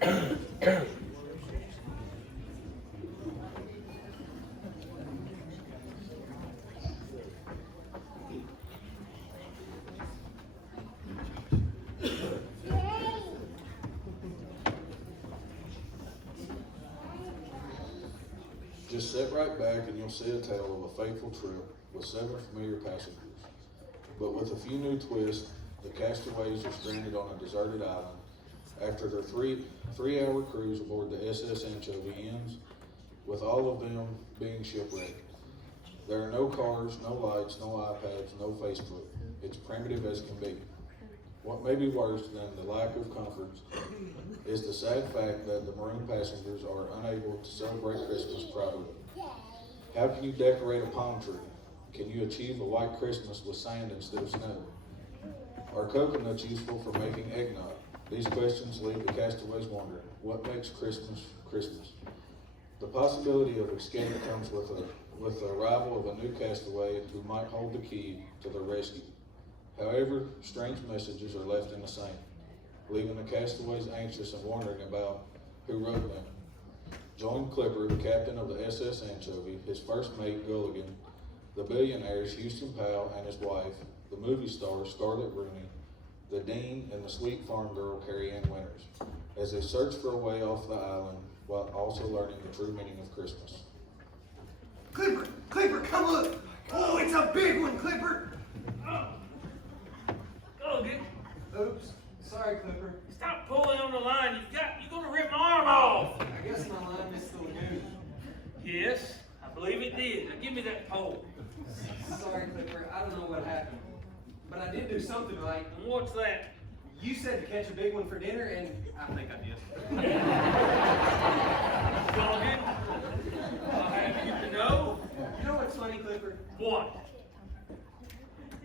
Just sit right back and you'll see a tale of a faithful trip with 7 familiar passengers. But with a few new twists, the castaways are stranded on a deserted island after their three-hour cruise aboard the SS Anchovy ends with all of them being shipwrecked. There are no cars, no lights, no iPads, no Facebook. It's primitive as can be. What may be worse than the lack of comforts is the sad fact that the maroon passengers are unable to celebrate Christmas properly. How can you decorate a palm tree? Can you achieve a white Christmas with sand instead of snow? Are coconuts useful for making eggnog? These questions leave the castaways wondering, what makes Christmas Christmas? The possibility of escape comes with the arrival of a new castaway who might hold the key to their rescue. However, strange messages are left in the sand, leaving the castaways anxious and wondering about who wrote them. Join Clipper, the captain of the SS Anchovy, his first mate Gulligan, the billionaires Houston Powell and his wife, the movie star Scarlett Rooney, the dean, and the sweet farm girl Carrie Ann Winters, as they search for a way off the island while also learning the true meaning of Christmas. Clipper, Clipper, come look! Oh, it's a big one, Clipper! Oh. Gulligan, Oops, sorry, Clipper. stop pulling on the line. You're gonna rip my arm off. I guess my line missed the lagoon. Yes, I believe it did. Now give me that pole. Sorry, Clipper, I don't know what happened. But I did do something right. And what's that? You said to catch a big one for dinner, and I think I did. Gulligan, I'll have you to know. You know what's funny, Clipper? What?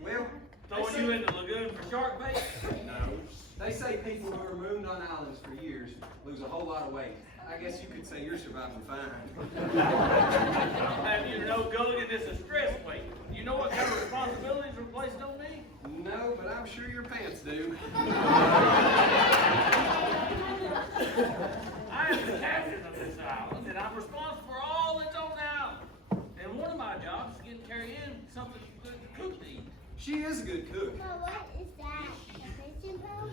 Well, Throwing you in the lagoon for shark bait? no. They say people who are mooned on islands for years lose a whole lot of weight. I guess you could say you're surviving fine. I'll have you to know, Gulligan, this is stress weight. You know what kind of responsibilities are placed on me? No, but I'm sure your pants do. I am the captain of this island, and I'm responsible for all that's on the island. And one of my jobs is getting Carrie Ann something good to cook to eat. She is a good cook. Well, what is that? A fishing pole?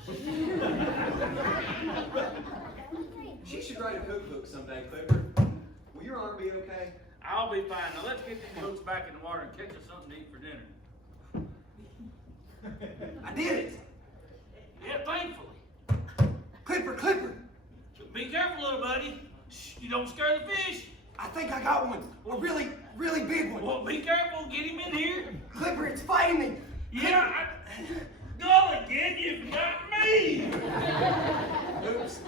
She should write a cookbook someday, Clipper. Will your arm be okay? I'll be fine. Now let's get these folks back in the water and catch us something to eat for dinner. I did it! Yeah, thankfully. Clipper, Clipper! Be careful, little buddy. Shh, you don't scare the fish. I think I got one. A really, really big one. Well, be careful. Get him in here. Clipper, it's fighting me. Yeah, Gulligan, you've got me. Oops.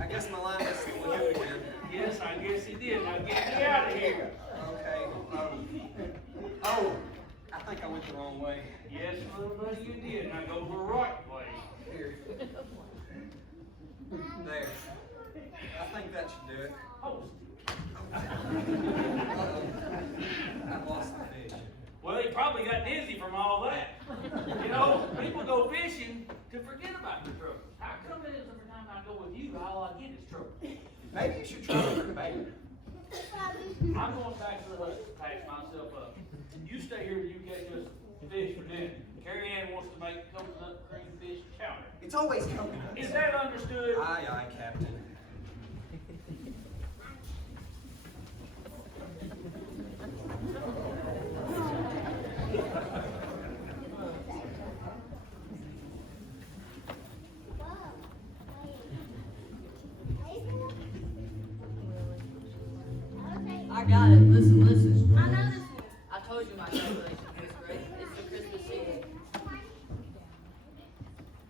I guess my line missed the lagoon again. Yes, I guess he did. Now get me out of here. Okay. Oh, I think I went the wrong way. Yes, little buddy, you did. Now go the right way. Here. There. I think that should do it. Oh, I've lost the fish. well, he probably got dizzy from all that. You know, people go fishing to forget about their troubles. How come it is every time I go with you, all I get is trouble? Maybe you should try to bring a baby. I'm going back to the hut to patch myself up. You stay here till you catch us fish for dinner. Carrie Ann wants to make coconut cream fish chowder. It's always coconut. Is that understood? Aye, aye, Captain. I got it. Listen, listen. I know this one. I told you my calculation was great. It's the Christmas season.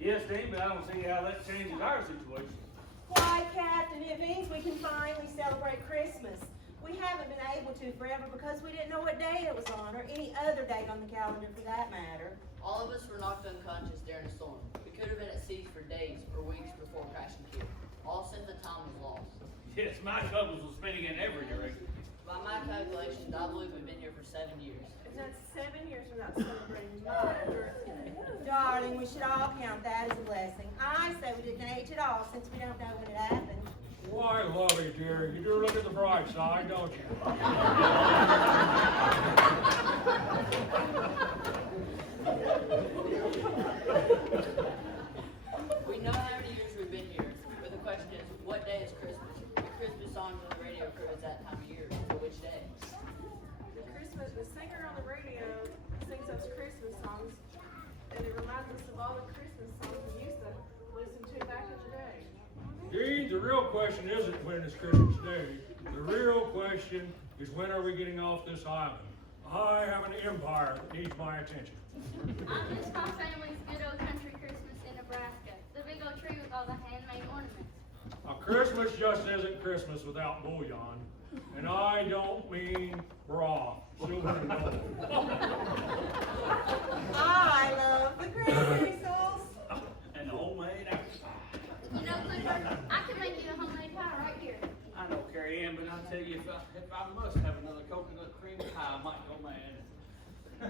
Yes, Dean, but I don't see how that changes our situation. Why, Captain, it means we can finally celebrate Christmas. We haven't been able to forever because we didn't know what day it was on, or any other date on the calendar for that matter. All of us were knocked unconscious during a storm. We could have been at sea for days or weeks before crashing here. All since the time was lost. Yes, my troubles were spinning in every direction. By my calculations, I believe we've been here for 7 years. And that's 7 years without celebrating my birthday. Darling, we should all count that as a blessing. I say we didn't age at all since we don't know when it happened. Why, lovey dear, you do look at the bright side, don't you? We know how many years we've been here, but the question is, what day is Christmas? The Christmas songs on the radio crew is that time of year, so which day? The singer on the radio sings us Christmas songs, and it reminds us of all the Christmas songs we used to listen to back in the day. Dee, the real question isn't when is Christmas Day. The real question is when are we getting off this island? I have an empire that needs my attention. I miss my family's good old country Christmas in Nebraska. The big old tree with all the handmade ornaments. A Christmas just isn't Christmas without bullion. And I don't mean broth, silver and gold. I love the cranberry sauce. And the homemade apple pie. You know, Clifford, I can make you a homemade pie right here. I know, Carrie Ann, but I tell you, if I must have another coconut cream pie, I might go mad.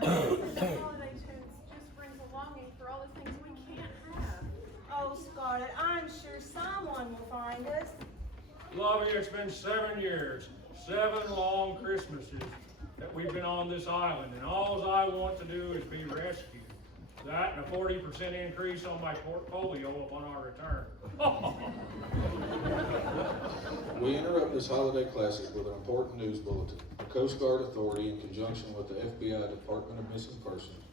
The holiday tunes just brings a longing for all the things we can't have. Oh, Scarlett, I'm sure someone will find us. Lovey, it's been 7 years, 7 long Christmases that we've been on this island, and all I want to do is be rescued. That and a 40% increase on my portfolio upon our return. We interrupt this holiday classic with an important news bulletin. The Coast Guard Authority, in conjunction with the FBI Department of Missing Persons,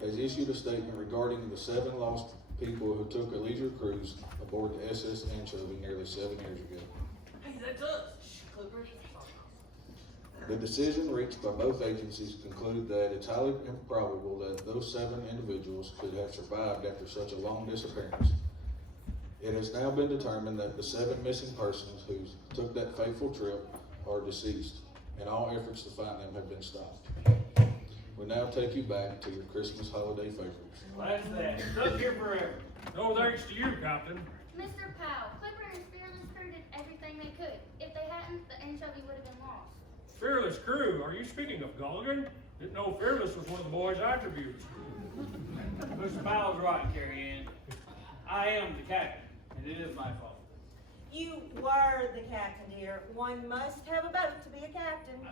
has issued a statement regarding the 7 lost people who took a leisure cruise aboard the SS Anchovy nearly 7 years ago. Hey, that's us. Shh, Clifford. The decision reached by both agencies conclude that it's highly improbable that those 7 individuals could have survived after such a long disappearance. It has now been determined that the 7 missing persons who took that fateful trip are deceased, and all efforts to find them have been stopped. We now take you back to your Christmas holiday favorites. That's that. Stuck here forever. No thanks to you, Captain. Mr. Powell, Clifford and Fearless Crew did everything they could. If they hadn't, the anchovy would have been lost. Fearless Crew, are you speaking of Gulligan? Didn't know Fearless was one of the boy's attributes. Mr. Powell's right, Carrie Ann. I am the captain, and it is my fault. You were the captain, dear. One must have a boat to be a captain.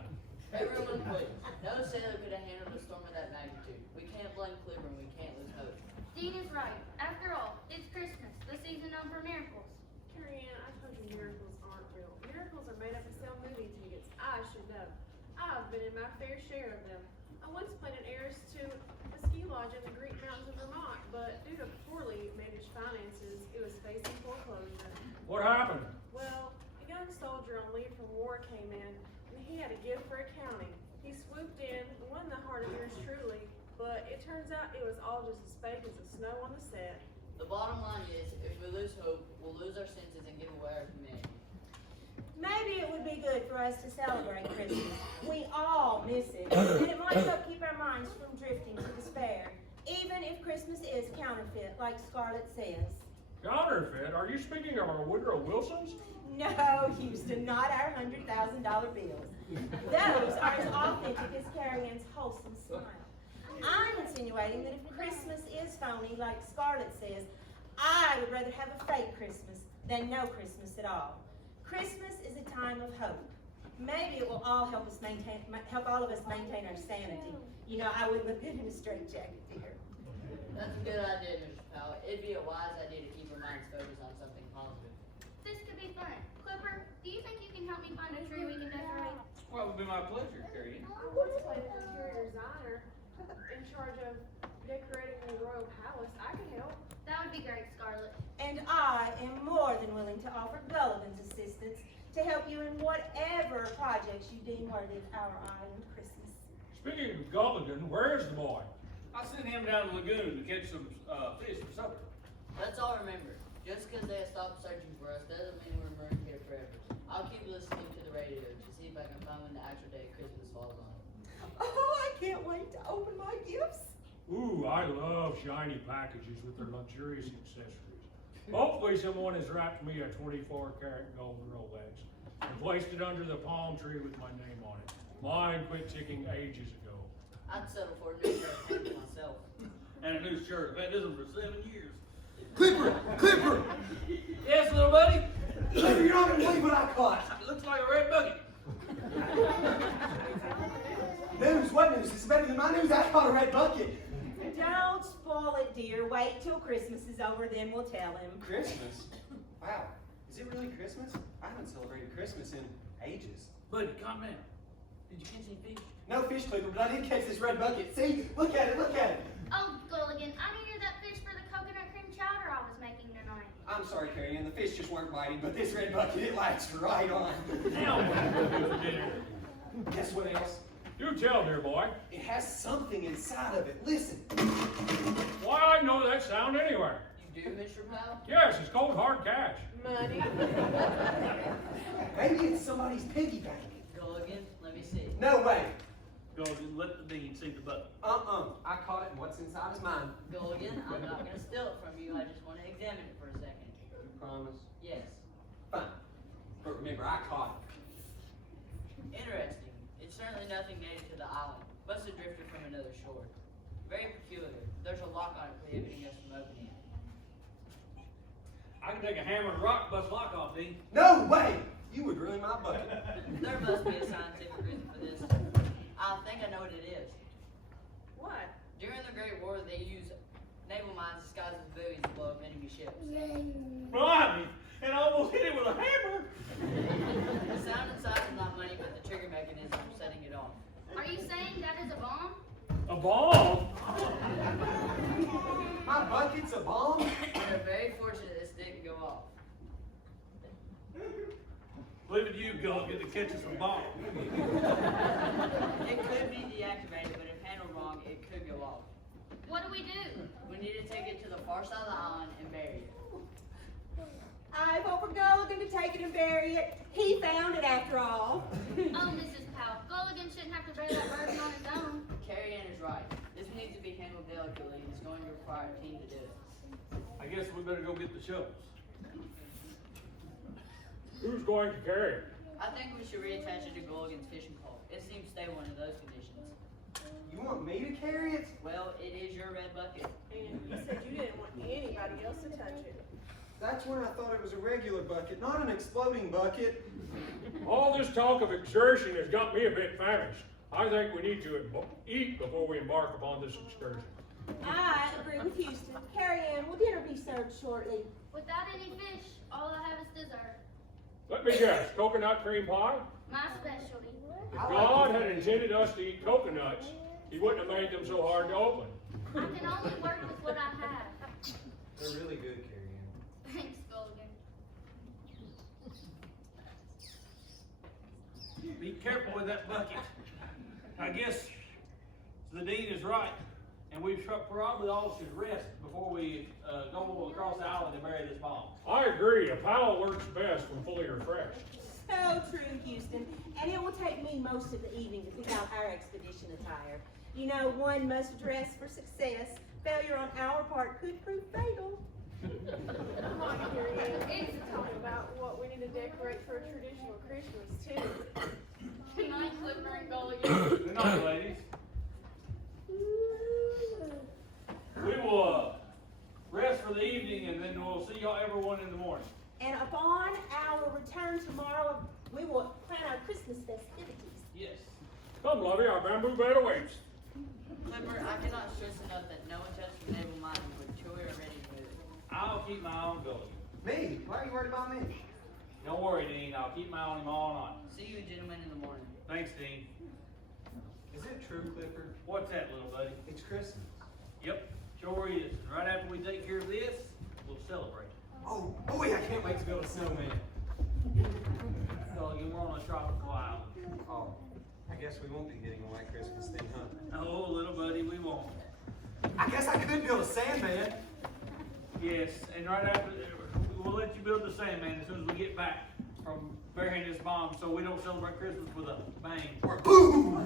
Everyone please. No sailor could have handled a storm of that magnitude. We can't blame Clifford and we can't lose hope. Dean is right. After all, it's Christmas, the season known for miracles. Carrie Ann, I told you miracles aren't real. Miracles are made up to sell movie tickets. I should know. I've been in my fair share of them. I once played an heiress to a ski lodge in the Greek Mountains of Vermont, but due to poorly managed finances, it was facing foreclosure. What happened? Well, a young soldier on leave from war came in, and he had a gift for accounting. He swooped in, won the heart of yours truly, but it turns out it was all just as fake as the snow on the set. The bottom line is, if we lose hope, we'll lose our senses and give away our humanity. Maybe it would be good for us to celebrate Christmas. We all miss it, and it might help keep our minds from drifting to despair, even if Christmas is counterfeit, like Scarlett says. Counterfeit? Are you speaking of our Woodrow Wilsons? No, Houston, not our $100,000 bills. Those are as authentic as Carrie Ann's wholesome smile. I'm insinuating that if Christmas is phony, like Scarlett says, I would rather have a fake Christmas than no Christmas at all. Christmas is a time of hope. Maybe it will all help all of us maintain our sanity. You know, I wouldn't have been in a straitjacket, dear. That's a good idea, Mr. Powell. It'd be a wise idea to keep our minds focused on something positive. This could be fun. Clipper, do you think you can help me find a tree we can decorate? Well, it would be my pleasure, Carrie Ann. I once played an interior designer in charge of decorating the royal palace. I can help. That would be great, Scarlett. And I am more than willing to offer Gullivan's assistance to help you in whatever projects you deem worthy of our island Christmas. Speaking of Gulligan, where's the boy? I sent him down the lagoon to catch some fish for supper. Let's all remember, just because they have stopped searching for us doesn't mean we're burned here forever. I'll keep listening to the radio to see if I can find when the actual day of Christmas falls on. Oh, I can't wait to open my gifts. Ooh, I love shiny packages with their luxurious accessories. Hopefully someone has wrapped me a 24-karat gold Rolex and placed it under the palm tree with my name on it. Mine quit ticking ages ago. I'd settle for a new pair of pants myself. And a new shirt. I've had this one for 7 years. Clipper! Clipper! Yes, little buddy? Clipper, you're not gonna believe what I caught. It looks like a red bucket. News? What news? It's better than my news. I caught a red bucket. Don't spoil it, dear. Wait till Christmas is over, then we'll tell him. Christmas? Wow. Is it really Christmas? I haven't celebrated Christmas in ages. Buddy, calm down. Did you catch any fish? No fish, Clipper, but I did catch this red bucket. See? Look at it, look at it. Oh, Gulligan, I needed that fish for the coconut cream chowder I was making tonight. I'm sorry, Carrie Ann, the fish just weren't biting, but this red bucket, it latched right on. Now what are we gonna do for dinner? Guess what else? You tell, dear boy. It has something inside of it. Listen. Why, I know that sound anywhere. You do, Mr. Powell? Yes, it's cold hard cash. Money. Maybe it's somebody's piggy bank. Go again, let me see. No way. Go and let the dean see the bucket. I caught it, and what's inside is mine. Go again, I'm not gonna steal it from you, I just wanna examine it for a second. You promise? Yes. Fine. But remember, I caught it. Interesting. It's certainly nothing native to the island. Must have drifted from another shore. Very peculiar. There's a lock on it prohibiting us from opening it. I can take a hammer and rock, bust lock off, Dean. No way! You would ruin my bucket. There must be a scientific reason for this. I think I know what it is. What? During the Great War, they used naval mines disguised as buoys to blow up enemy ships. Blimey! And I almost hit it with a hammer! The sound inside is not money, but the trigger mechanism for setting it off. Are you saying that is a bomb? A bomb? My bucket's a bomb? We're very fortunate this didn't go off. Leave it to you, Gulligan, to catch us a bomb. It could be deactivated, but if handled wrong, it could go off. What do we do? We need to take it to the far side of the island and bury it. I vote for Gulligan to take it and bury it. He found it after all. Oh, Mrs. Powell, Gulligan shouldn't have to bear that burden on his own. Carrie Ann is right. This needs to be handled delicately, and it's going to require a team to do it. I guess we better go get the shovels. Who's going to carry it? I think we should reattach it to Gulligan's fishing pole. It seems stable under those conditions. You want me to carry it? Well, it is your red bucket. And you said you didn't want anybody else to touch it. That's when I thought it was a regular bucket, not an exploding bucket. All this talk of exertion has got me a bit famished. I think we need to eat before we embark upon this excursion. I agree with Houston. Carrie Ann, will dinner be served shortly? Without any fish, all I have is dessert. Let me guess, coconut cream pie? My specialty. If God had intended us to eat coconuts, He wouldn't have made them so hard to open. I can only work with what I have. They're really good, Carrie Ann. Thanks, Gulligan. Be careful with that bucket. I guess the dean is right, and we probably all should rest before we go across the island and bury this bomb. I agree, a pal works best when fully refreshed. So true, Houston. And it will take me most of the evening to pick out our expedition attire. You know, one must dress for success. Failure on our part could prove fatal. Come on, Carrie Ann. We need to talk about what we need to decorate for a traditional Christmas, too. Good night, Clipper and Gulligan. Good night, ladies. We will rest for the evening, and then we'll see y'all everyone in the morning. And upon our return tomorrow, we will plan our Christmas festivities. Yes. Come, Lovey, our bamboo bed awaits. Clipper, I cannot stress enough that no one touches the naval mine with Troy or ready to move. I'll keep my eye on Gulligan. Me? Why are you worried about me? Don't worry, Dean. I'll keep my eye on him all night. See you gentlemen in the morning. Thanks, Dean. Is it true, Clifford? What's that, little buddy? It's Christmas. Yep, sure is. And right after we take care of this, we'll celebrate. Oh, boy, I can't wait to build a snowman. Gulligan, we're on a tropical island. Oh, I guess we won't be getting a white Christmas then, huh? Oh, little buddy, we won't. I guess I could build a Sandman. Yes, and right after, we'll let you build the Sandman as soon as we get back from burying this bomb, so we don't celebrate Christmas with a bang. Or boom!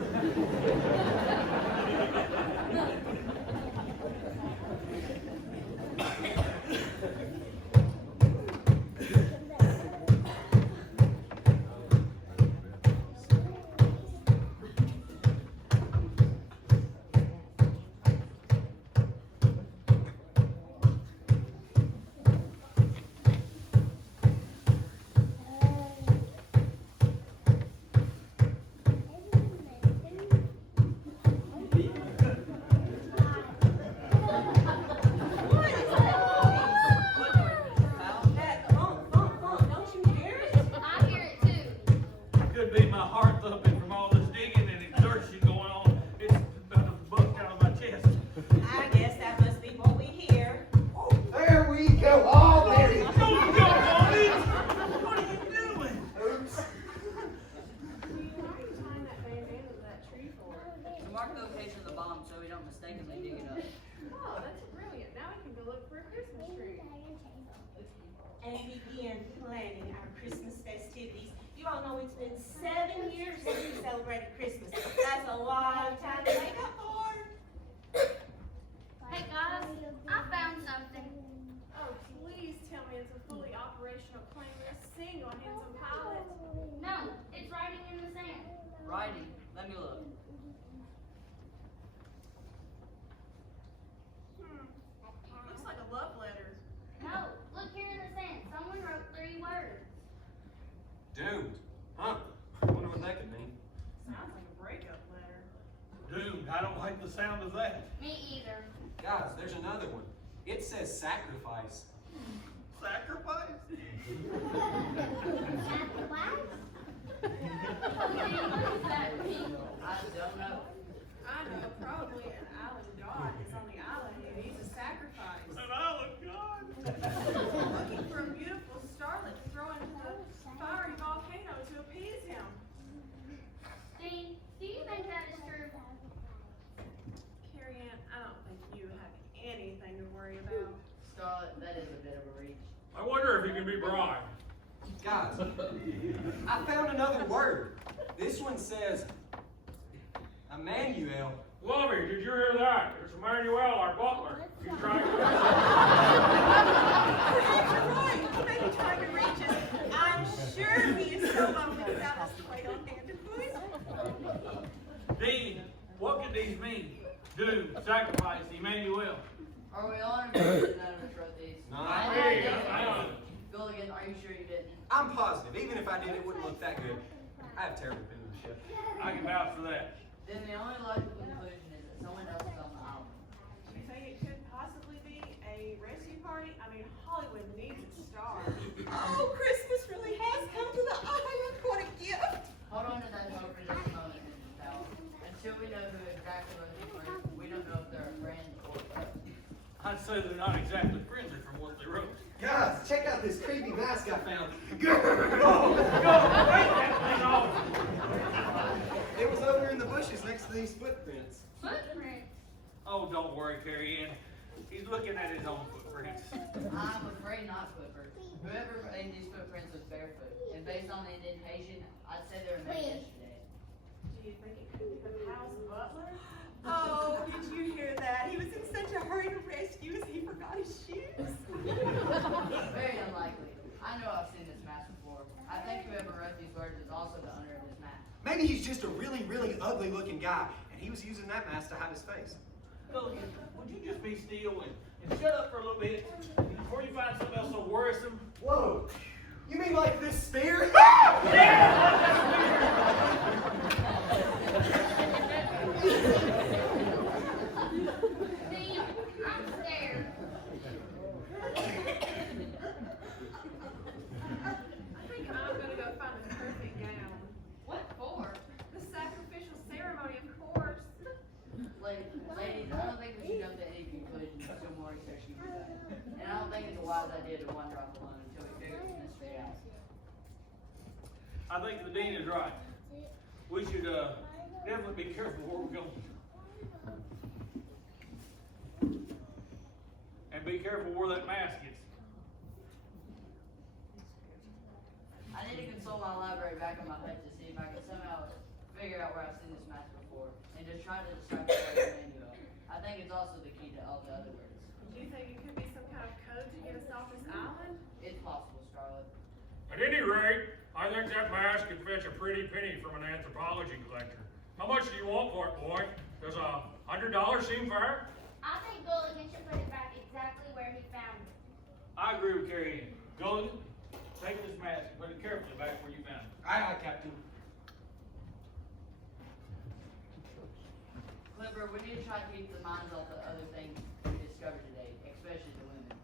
planning our Christmas festivities. You all know it's been 7 years since we celebrated Christmas. That's a long time to make up for. Hey guys, I found something. Oh, please tell me it's a fully operational plane with a single handsome pilot. No, it's writing in the sand. Writing, let me look. Looks like a love letter. No, look here in the sand. Someone wrote 3 words. Doomed. Huh? I wonder what that could mean. Sounds like a breakup letter. Doomed, I don't like the sound of that. Me either. Guys, there's another one. It says sacrifice. Sacrifice? What does that mean? I don't know. I know, probably an island god is on the island and needs a sacrifice. An island god? Looking for a beautiful starlet to throw into the fiery volcano to appease him. Dean, do you think that is true? Carrie Ann, I don't think you have anything to worry about. Starlet, that is a bit of a reach. I wonder if he can be bribed. Guys, I found another word. This one says Emmanuel. Lovey, did you hear that? It's Emmanuel, our butler. He's trying to... Right, he may be trying to reach us. I'm sure he is so lonely without us to wait on hand and foot. Dean, what could these mean? Doomed, sacrifice, Emmanuel. Are we all in agreement that none of us wrote these? No. I Me, didn't. I don't. Gilligan, are you sure you didn't? I'm positive. Even if I did, it wouldn't look that good. I have terrible penmanship. I can vouch for that. Then the only logical conclusion is that someone else is on the island. Do you think it could possibly be a rescue party? I mean, Hollywood needs a star. Oh, Christmas really has come to the island. What a gift. Hold on to that hope for just a moment, Mrs. Powell. Until we know who exactly wrote these words, we don't know if they're a friend or foe. I'd say they're not exactly friendly from what they wrote. Guys, check out this creepy mask I found. Go! Break that thing off! It was over in the bushes next to these footprints. Footprint. Oh, don't worry, Carrie Ann. He's looking at his own footprints. I'm afraid not footprints. Whoever made these footprints was barefoot, and based on the indentation, I'd say they were made yesterday. Do you think it could be the house butler? Oh, did you hear that? He was in such a hurry to rescue us, he forgot his shoes. Very unlikely. I know I've seen this mask before. I think whoever wrote these words is also the owner of this mask. Maybe he's just a really, really ugly looking guy, and he was using that mask to hide his face. Gilligan, would you just be still and shut up for a little bit before you find something else so worrisome? Whoa! You mean like this spear? Dean, I'm scared. I think I'm gonna go find the perfect gown. What for? The sacrificial ceremony, of course. Ladies, I don't think we should jump to any conclusions until more research can be done. And I don't think it's a wise idea to wander off alone until we figure this mystery out. I think the dean is right. We should definitely be careful where we're going. And be careful where that mask is. I need to consult my library back on my page to see if I can somehow figure out where I've seen this mask before, and just try to decipher what it's Emmanuel. I think it's also the key to all the other words. Do you think it could be some kind of code to get us off this island? It's possible, Scarlet. At any rate, I think that mask could fetch a pretty penny from an anthropology collector. How much do you want for it, boy? Does $100 seem fair? I think Gilligan should put it back exactly where he found it. I agree with Carrie Ann. Gilligan, take this mask and put it carefully back where you found it. Aye, aye, Captain. Clipper, we need to try to keep the minds off the other things we discovered today, especially the women.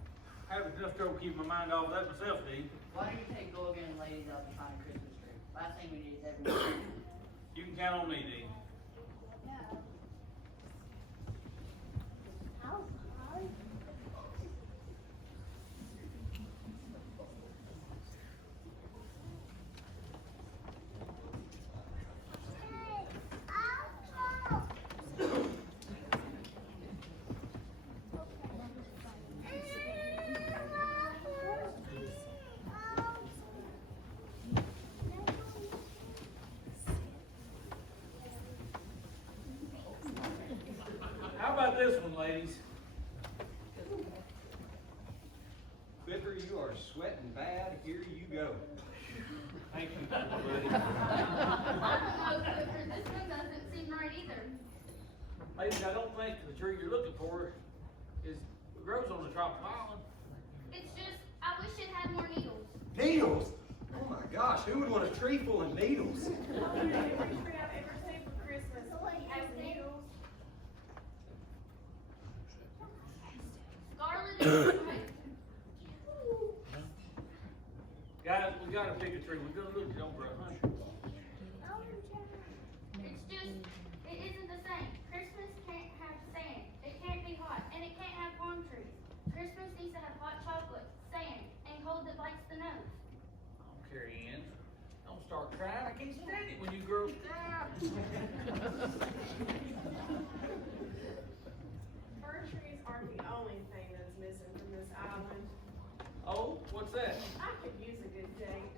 I have enough trouble keeping my mind off of that myself, Dean. Why don't you take Gilligan and ladies out to find a Christmas tree? Last thing we need is everyone. You can count on me, Dean. this one, ladies? Clipper, you are sweating bad. Here you go. Thank you, buddy. I don't know, Clifford, this one doesn't seem right either. Ladies, I don't think the tree you're looking for grows on the tropical island. It's just, I wish it had more needles. Needles? Oh my gosh, who would want a tree full of needles? Every tree I've ever seen for Christmas has needles. Scarlet is right. Guys, we gotta pick a tree. We're gonna look at over 100. It's just, it isn't the same. Christmas can't have sand. It can't be hot. And it can't have palm trees. Christmas needs to have hot chocolate, sand, and cold that bites the nose. Oh, Carrie Ann, don't start crying. I can't stand it when you girls cry. Fir trees aren't the only thing that's missing from this island. Oh, what's that? I could use a good date.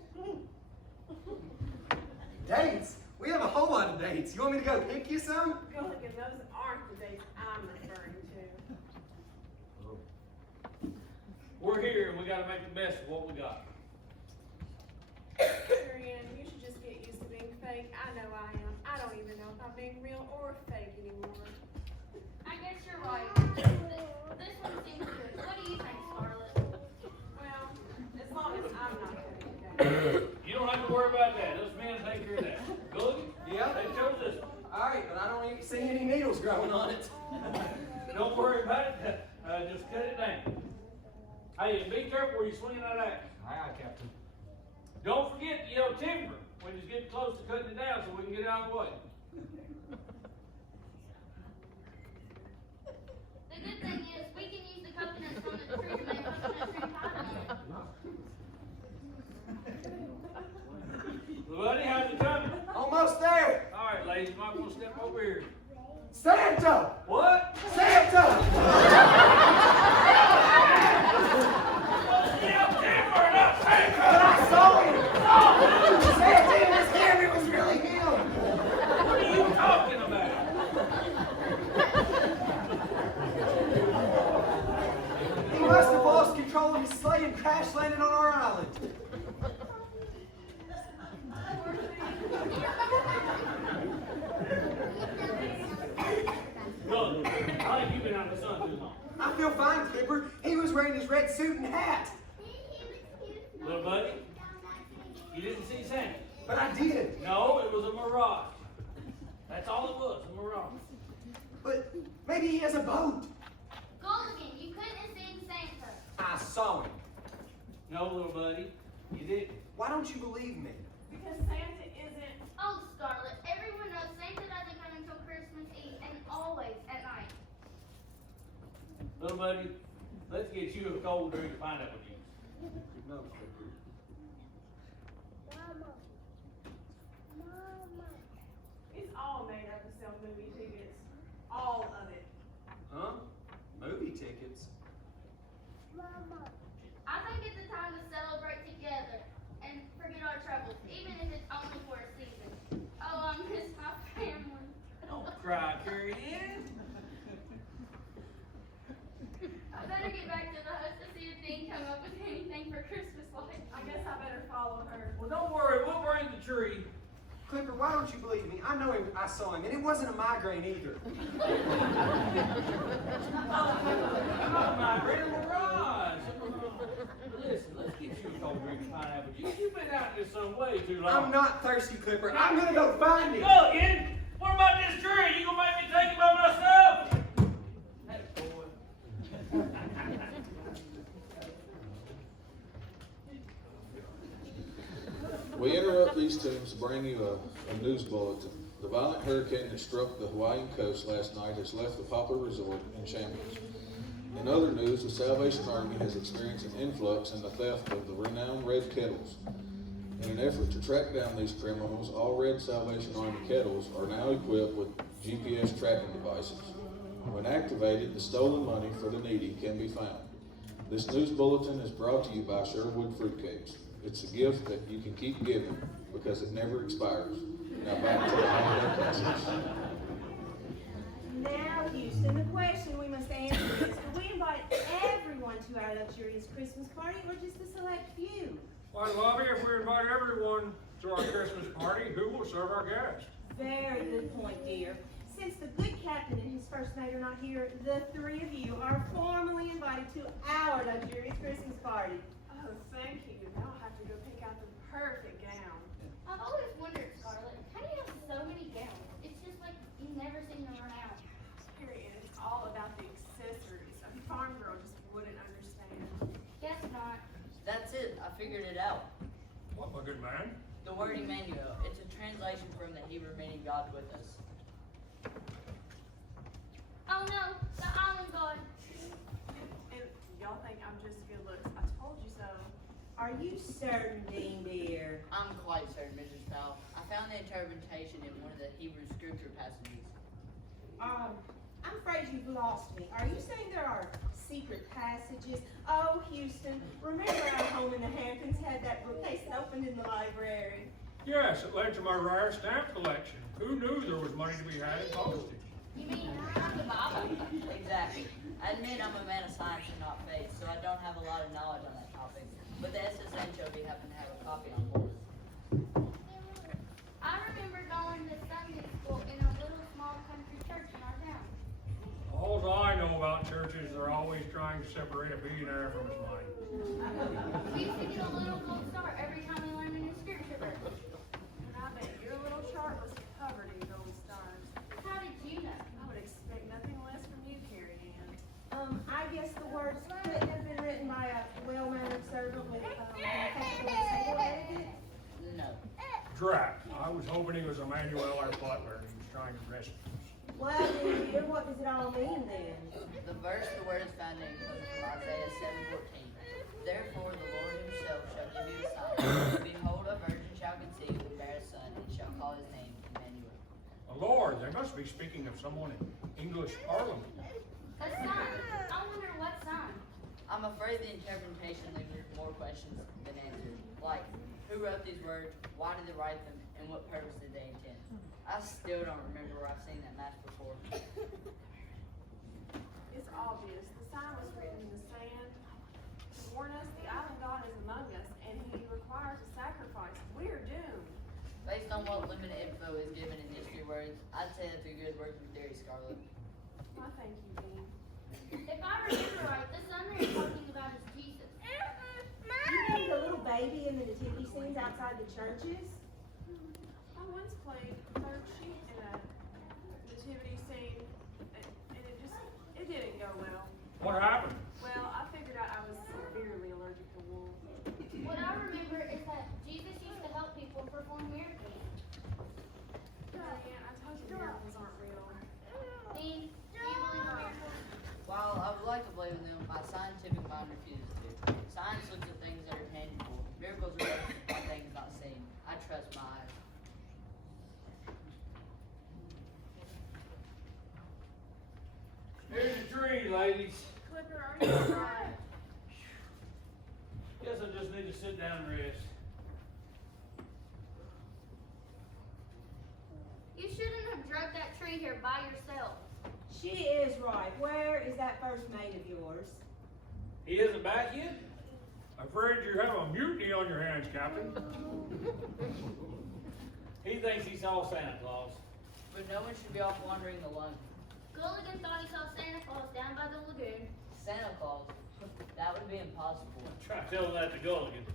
Dates? We have a whole lot of dates. You want me to go pick you some? Gilligan, those aren't the dates I'm referring to. We're here and we gotta make the best of what we got. Marianne, you should just get used to being fake. I know I am. I don't even know if I'm being real or fake anymore. I guess you're right. This one seems good. What do you think, Scarlet? Well, as long as I'm not cutting it down. You don't have to worry about that. Those men take care of that. Good? Yeah. They chose this one. Alright, but I don't even see any needles growing on it. Don't worry about it. Just cut it down. Hey, and be careful where you swing that axe. Aye, aye, Captain. Don't forget to yell timber when you get close to cutting it down so we can get out of the way. The good thing is, we can use the coconuts from the tree to make coconut tree pie on it. Buddy, how's it coming? Almost there! All right, ladies, you might want to step over here. Santa! What? Santa! Yell timber, not Santa! But I saw him! Santa in his hair, it was really him! What are you talking about? He must have lost control of his sleigh and crash landed on our island. Look, I think you've been out in the sun too long. I feel fine, Clipper. He was wearing his red suit and hat. Little buddy, you didn't see Santa. But I did. No, it was a mirage. That's all it was, a mirage. But maybe he has a boat. Gulligan, you couldn't have seen Santa. I saw him. No, little buddy, you didn't. Why don't you believe me? Because Santa isn't. Oh, Scarlet, everyone knows Santa doesn't come until Christmas Eve and always at night. Little buddy, let's get you a cold drink of pineapple juice. It's all made up to sell movie tickets. All of it. Huh? Movie tickets? I think it's a time to celebrate together and forget our troubles, even if it's only for a season. Oh, I miss my family. Don't cry, Carrie Ann. I better get back to the hut to see if Dean come up with anything for Christmas lights. I guess I better follow her. Well, don't worry, we'll bring the tree. Clipper, why don't you believe me? I know him, I saw him, and it wasn't a migraine either. Not my real mirage. Listen, let's get you a cold drink of pineapple juice. You've been out in the sun way too long. I'm not thirsty, Clipper. I'm gonna go find him. Gulligan, what about this tree? You gonna make me take it by myself? That boy. We interrupt these tunes to bring you a news bulletin. The violent hurricane that struck the Hawaiian coast last night has left the Poplar Resort in shambles. In other news, the Salvation Army has experienced an influx in the theft of the renowned red kettles. In an effort to track down these criminals, all red Salvation Army kettles are now equipped with GPS tracking devices. When activated, the stolen money for the needy can be found. This news bulletin is brought to you by Sherwood Fruitcakes. It's a gift that you can keep giving because it never expires. Now back to the holiday classics. Now Now, Houston, the question we must answer is, do we invite everyone to our luxurious Christmas party or just a select few? Why, Lovey, if we invite everyone to our Christmas party, who will serve our guests? Very good point, dear. Since the good captain and his first mate are not here, the three of you are formally invited to our luxurious Christmas party. Oh, thank you. Now I'll have to go pick out the perfect gown. I've always wondered, Scarlett, how do you have so many gowns? It's just like you never seem to run out. Period. It's all about the accessories. A farm girl just wouldn't understand. Guess not. That's it, I figured it out. What, my good man? The word Emmanuel, it's a translation from the Hebrew meaning God with us. Oh no, the island god. And y'all think I'm just good looks. I told you so. Are you certain, Dean, dear? I'm quite certain, Mrs. Powell. I found the interpretation in one of the Hebrew scripture passages. I'm afraid you've lost me. Are you saying there are secret passages? Oh, Houston, remember our home in the Hamptons had that bookcase that opened in the library? Yes, it led to my rare stamp collection. Who knew there was money to be had in postage? You mean not the Bible? Exactly. I admit I'm a man of science and not faith, so I don't have a lot of knowledge on that topic. But the SSHOB happen to have a copy on board. I remember going to Sunday school in a little small country church in our town. All I know about churches, they're always trying to separate a billionaire from his money. We used to get a little gold star every time we learned a new scripture verse. And I bet your little chart was covered in gold stars. How did you know? I would expect nothing less from you, Carrie Ann. I guess the words couldn't have been written by a well-mannered servant with impeccable table etiquette. No. Drat. I was hoping he was Emmanuel, our butler, and he was trying to rescue us. Well, dear, what does it all mean then? The verse the word is found in comes from Isaiah 7:14. Therefore the Lord himself shall give you a sign. Behold, a virgin shall conceive and bear a son, and shall call his name Emmanuel. Lord, they must be speaking of someone in English Parliament. A sign. I wonder what sign. I'm afraid the interpretation leaves more questions than answers. Like, who wrote these words, why did they write them, and what purpose did they intend? I still don't remember where I've seen that match before. It's obvious. The sign was written in the sand to warn us the island god is among us, and he requires a sacrifice. We're doomed. Based on what limited info is given in history words, I'd say that's a good working theory, Scarlett. Why, thank you, Dean. If I remember right, the son they're talking about is Jesus. You mean the little baby in the nativity scenes outside the churches? I once played third sheet in a nativity scene, and it didn't go well. What happened? Well, I figured out I was severely allergic to wool. What I remember is that Jesus used to help people perform miracles. Carrie Ann, I told you miracles aren't real. Dean, do you believe in miracles? While I would like to believe in them, my scientific mind refuses to. Science looks at things that are tangible. Miracles are represented by things not seen. I trust my eyes. Here's the tree, ladies. Clipper, are you alright? Guess I just need to sit down and rest. You shouldn't have drugged that tree here by yourself. She is right. Where is that first mate of yours? He isn't back yet? I'm afraid you have a mutiny on your hands, Captain. He thinks he saw Santa Claus. But no one should be off wandering alone. Gulligan thought he saw Santa Claus down by the lagoon. Santa Claus? That would be impossible. Try telling that to Gulligan.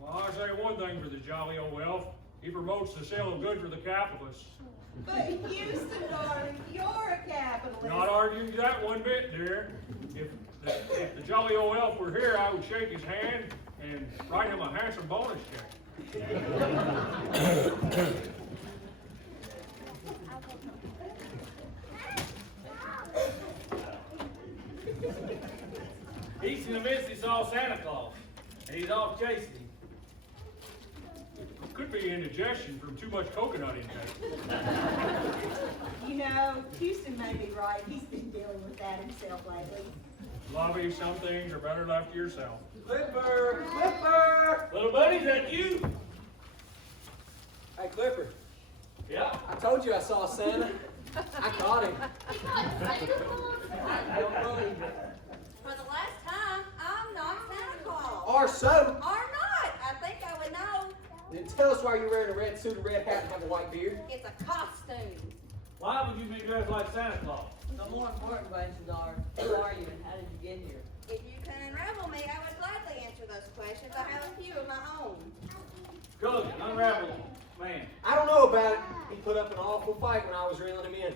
Well, I say one thing for the jolly old elf. He promotes the sale of goods for the capitalists. But Houston, darling, you're a capitalist. Not arguing that one bit, dear. If the jolly old elf were here, I would shake his hand and write him a handsome bonus check. He's in the midst, he saw Santa Claus. And he's off chasing him. Could be indigestion from too much coconut intake. You know, Houston may be right. He's been dealing with that himself lately. Lovey, some things are better left to yourself. Clipper! Clipper! Little buddy, is that you? Hey, Clipper, Yeah. I told you I saw Santa. I caught him. He caught Santa Claus. I don't believe it. For the last time, I'm not Santa Claus. Or so. Or not. I think I would know. Then tell us why you're wearing a red suit, a red hat, and have a white beard. It's a costume. Why would you be dressed like Santa Claus? The more important questions are, who are you and how did you get here? If you can unravel me, I would gladly answer those questions. I have a few of my own. Gulligan, unravel, man. I don't know about it. He put up an awful fight when I was reeling him in.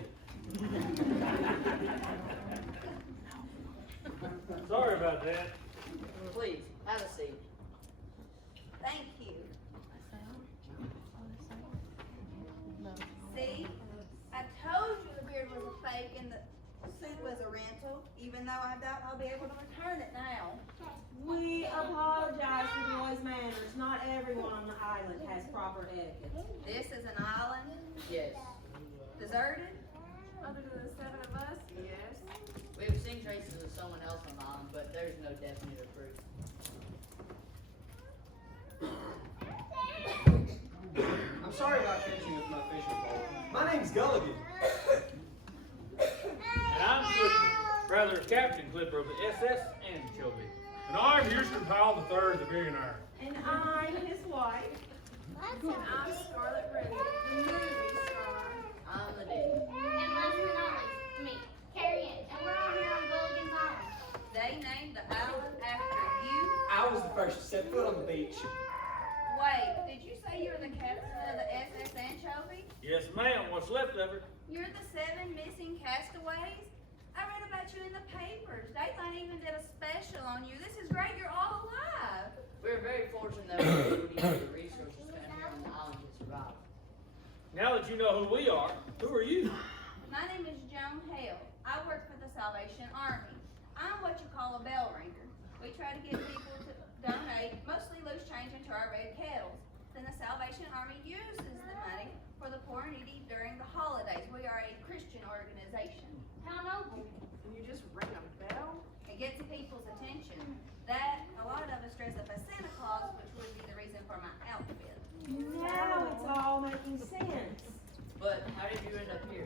Sorry about that. Please, have a seat. Thank you. See, I told you the beard was a fake and the suit was a rental, even though I doubt I'll be able to return it now. We apologize for the noise manners. Not everyone on the island has proper etiquette. This is an island, Yes. deserted. Other than the 7 of us, yes. We've seen traces of someone else on the island, but there's no definite proof. I'm sorry about catching with my fishing pole. My name's Gulligan. And I'm Captain Clipper of the SS Anchovy. And I'm Houston Powell III, the billionaire. And I'm his wife. And I'm Scarlet Ready, the movie star. I'm the dean. And last but not least, me, Carrie Ann. And we're all here on Gulligan's Island. They named the island after you. I was the first to set foot on the beach. Wait, did you say you were the captain of the SS Anchovy? Yes, ma'am. What's left of her? You're the 7 missing castaways? I read about you in the papers. Dateline even did a special on you. This is great. You're all alive. We're very fortunate that we were able to use the resources found here on the island to survive. Now that you know who we are, who are you? My name is Joan Hale. I work for the Salvation Army. I'm what you call a bell ringer. We try to get people to donate mostly loose change into our red kettles. Then the Salvation Army uses the money for the poor and needy during the holidays. We are a Christian organization. How noble. And you just ring a bell? It gets people's attention. That, a lot of us dress up as Santa Claus, which would be the reason for my outfit. Now it's all making sense. But how did you end up here?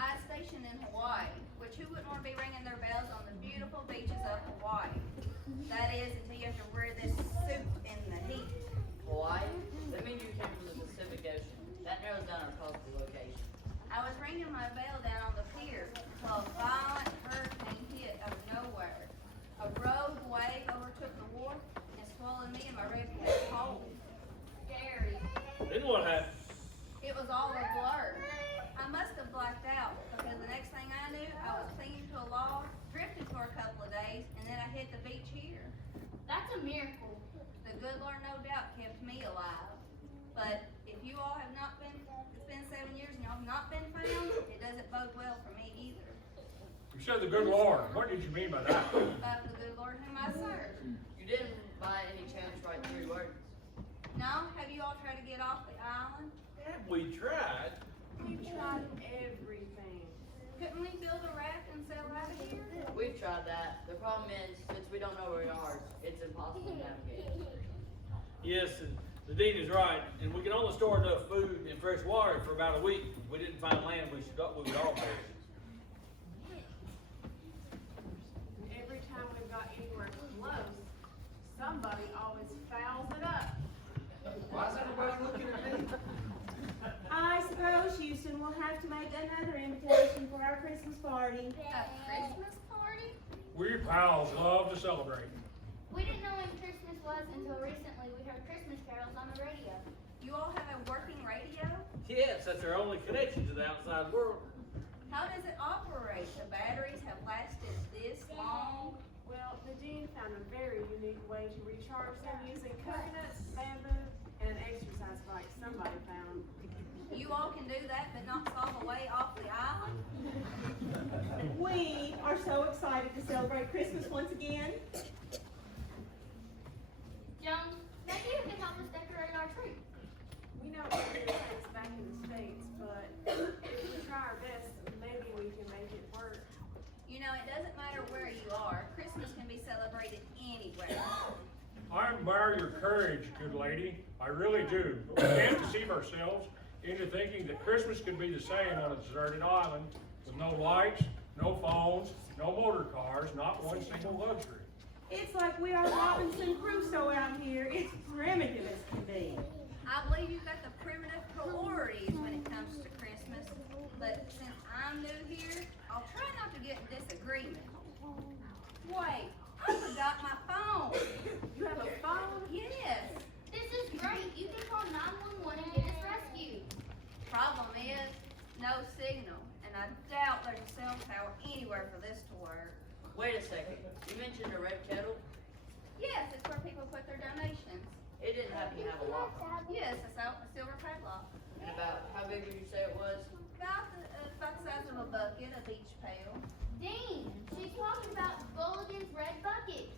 I stationed in Hawaii, which who wouldn't want to be ringing their bells on the beautiful beaches of Hawaii? That is, until you have to wear this suit in the heat. Hawaii? That means you came from the Pacific Ocean. That narrows down our possible location. I was ringing my bell down on the pier until a violent hurricane hit out of nowhere. A rogue wave overtook the wharf and swallowed me and my red cap whole. Scary. Then what happened? It was all a blur. I must have blacked out because the next thing I knew, I was clinging to a log, drifted for a couple of days, and then I hit the beach here. That's a miracle. The good Lord no doubt kept me alive. But if you all have not been, it's been 7 years and y'all have not been found, it doesn't bode well for me either. You said the good Lord. What did you mean by that? The good Lord whom I serve. You didn't by any chance write 3 words. No? Have you all tried to get off the island? We tried. We've tried everything. Couldn't we build a raft and sail out of here? We've tried that. The problem is, since we don't know where we are, it's impossible to navigate. Yes, and the dean is right. And we can only store enough food and fresh water for about a week. If we didn't find land, we would all perish. Every time we've got anywhere close, somebody always fouls it up. Why is everybody looking at me? I suppose Houston will have to make another invitation for our Christmas party. A Christmas party? We pals love to celebrate. We didn't know when Christmas was until recently we heard Christmas carols on the radio. You all have a working radio? Yes, that's our only connection to the outside world. How does it operate? The batteries have lasted this long? Well, the dean found a very unique way to recharge them using coconuts, bamboo, and an exercise bike somebody found. You all can do that but not solve a way off the island? We are so excited to celebrate Christmas once again. Joan, maybe you can help us decorate our tree. We know it's things back in the States, but if we try our best, maybe we can make it work. You know, it doesn't matter where you are. Christmas can be celebrated anywhere. I admire your courage, good lady. I really do. But we can't deceive ourselves. into thinking that Christmas could be the same on a deserted island with no lights, no phones, no motor cars, not one single luxury. It's like we are Robinson Crusoe out here. It's primitive as can be. I believe you've got the primitive priorities when it comes to Christmas, but since I'm new here, I'll try not to get in disagreement. Wait, I forgot my phone. You have a phone? Yes. This is great. You can call 911 and get us rescued. Problem is, no signal, and I doubt there's a cell tower anywhere for this to work. Wait a second, you mentioned a red kettle? Yes, it's where people put their donations. It didn't happen to have a lock on it. Yes, it's out a silver padlock. And about how big would you say it was? About the size of a bucket, a beach pail. Dean, she's talking about Gulligan's Red Bucket.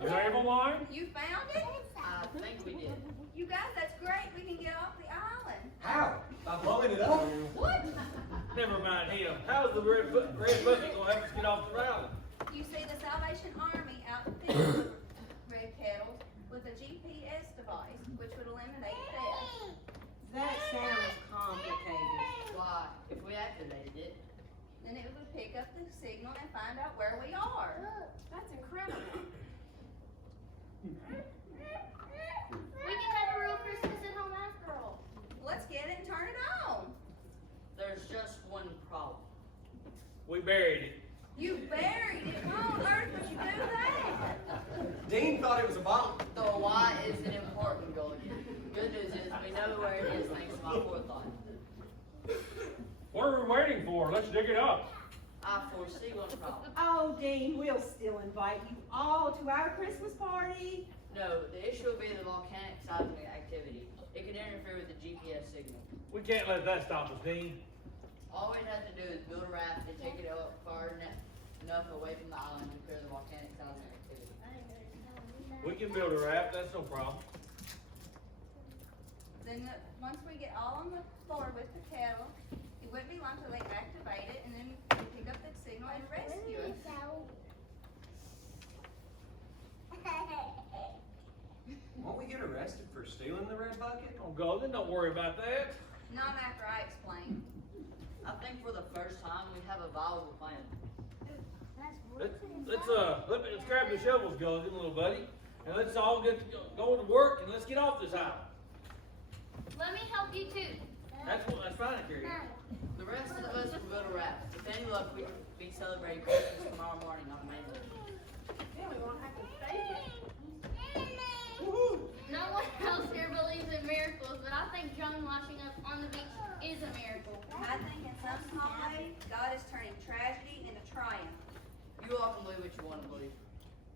Do they have a line? You found it? I think we did. You guys, that's great. We can get off the island. How? By blowing it up? What? Never mind him. How's the red bucket gonna help us get off the island? You see, the Salvation Army outfitted red kettles with a GPS device, which would eliminate theft. That sounds complicated. Why, if we activated it, Then it would pick up the signal and find out where we are. That's incredible. We can have a real Christmas at home after all. Let's get it and turn it on. there's just one problem. We buried it. You buried it. Why on earth would you do that? Dean thought it was a bomb. So why is it important, Gulligan? Good news is we know where it is thanks to my forethought. What are we waiting for? Let's dig it up. I foresee one problem. Oh, Dean, we'll still invite you all to our Christmas party. No, the issue will be the volcanic seismic activity. It could interfere with the GPS signal. We can't let that stop us, Dean. All we'd have to do is build a raft and take it out far enough away from the island to clear the volcanic seismic activity. We can build a raft, that's no problem. Then once we get all on the floor with the kettle, it wouldn't be long till they activate it and then we pick up the signal and rescue us. Won't we get arrested for stealing the red bucket? Oh, Golden, don't worry about that. Not after I explain. I think for the first time we have a viable plan. Let's grab the shovels, Golden, little buddy, and let's all get to go to work and let's get off this island. Let me help you too. That's fine, Carrie. The rest of us will build a raft. With any luck, we could be celebrating Christmas tomorrow morning on the mainland. Then we won't have to fake it. No one else here believes in miracles, but I think John washing up on the beach is a miracle. I think in some small way, God is turning tragedy into triumph. You all can believe what you want to believe.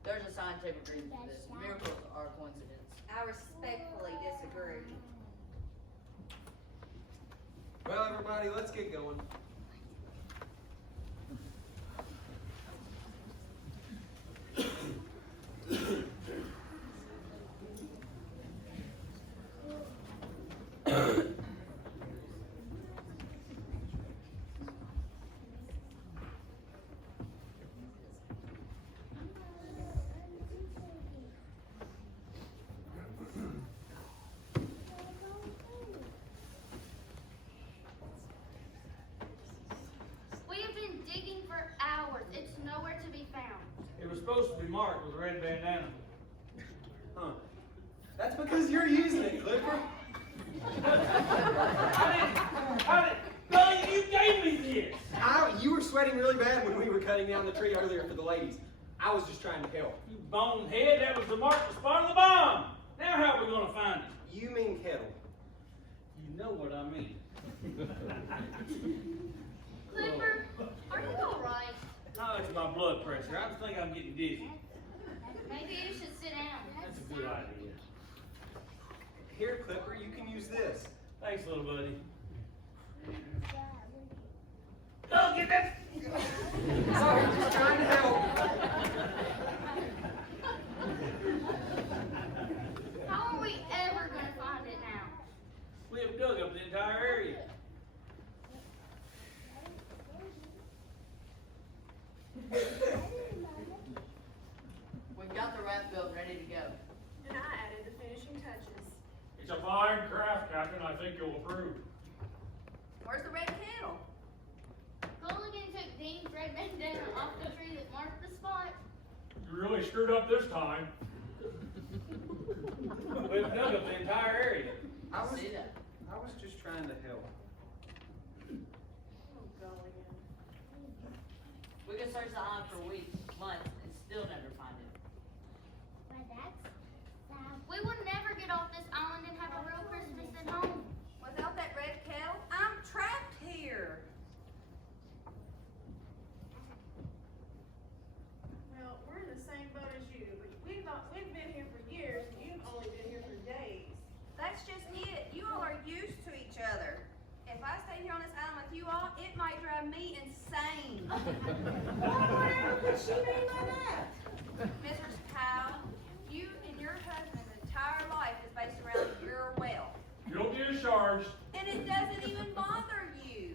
There's a scientific reason for this. Miracles are coincidence. I respectfully disagree. Well, everybody, let's get going. We have been digging for hours. It's nowhere to be found. It was supposed to be marked with a red bandana. Huh. That's because you're using it, Clipper. Golly, you gave me this! You were sweating really bad when we were cutting down the tree earlier for the ladies. I was just trying to help. You bonehead, that was the mark, the spot of the bomb! Now how are we gonna find it? You mean kettle. You know what I mean. Clipper, are you alright? Oh, it's my blood pressure. I just think I'm getting dizzy. Maybe you should sit down. That's a good idea. Here, Clipper, you can use this. Thanks, little buddy. Oh, get that! Sorry, just trying to help. How are we ever gonna find it now? We have dug up the entire area. We've got the raft built and ready to go. And I added the finishing touches. It's a fine craft, Captain. I think you'll approve. Where's the red kettle? Gulligan took Dean's red bandana off the tree that marked the spot. You really screwed up this time. We've dug up the entire area. I was See that? just trying to help. Oh, Gulligan. We could search the island for weeks, months, and still never find it. But that's sad. We will never get off this island and have a real Christmas at home. Without that red kettle, I'm trapped here. Well, we're in the same boat as you, but we've been here for years, and you've only been here for days. That's just it. You all are used to each other. If I stay here on this island with you all, it might drive me insane. Whatever could she mean by that? Mrs. Powell, you and your husband's entire life is based around your well. Guilty as charged. And it doesn't even bother you.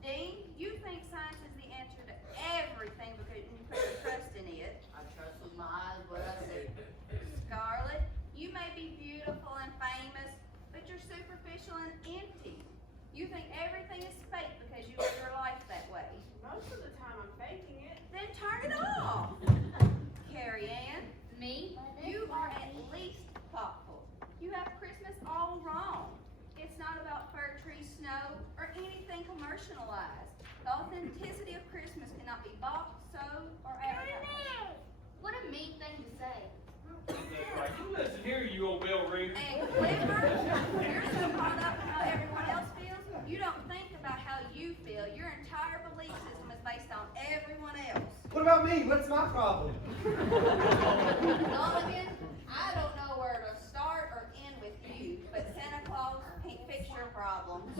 Dean, you think science is the answer to everything because you put your trust in it. I trust with my eyes what I see. Scarlett, you may be beautiful and famous, but you're superficial and empty. You think everything is fake because you live your life that way. Most of the time I'm faking it. Then turn it off. Carrie Ann, Me? you are at least thoughtful. You have Christmas all wrong. It's not about fir tree snow or anything commercialized. The authenticity of Christmas cannot be bought, sold, or advertised. What a mean thing to say. That's right. You listen here, you old bell ringer. And Clifford, you're so caught up in how everyone else feels, you don't think about how you feel. Your entire belief system is based on everyone else. What about me? What's my problem? Gulligan, I don't know where to start or end with you, but Santa Claus can't fix your problems.